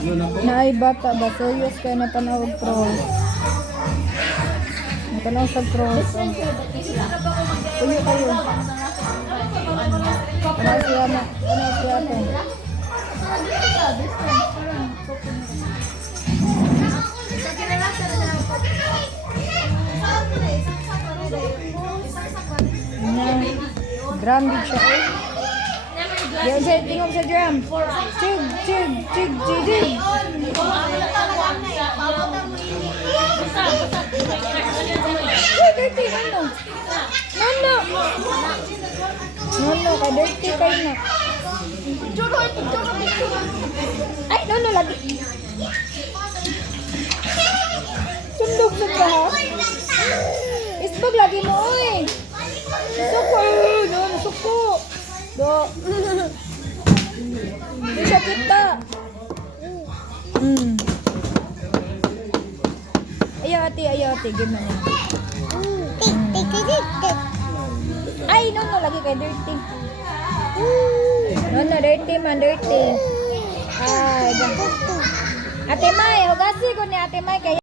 Naay bata ba? Serious kayo na panawag pros. Natanong sa pros. Puyo kayo. Ano siya na? Ano siya ito? Drum din siya. Yan siya, tingog sa drum. Chig, chig, chig, chig, chig. Dirty, ano? Nono. Nono, ka-dirty kayo na. Ay, nono lagi. Sundog sa ka, ha? Isbog lagi mo, oy. Suko, nono, suko. Do. Bisa kita. Ayaw ate, gimana? Ay, no, lagi kay dirty. No, dirty man, dirty. Ay, ate May, hugasi ko ni ate May kay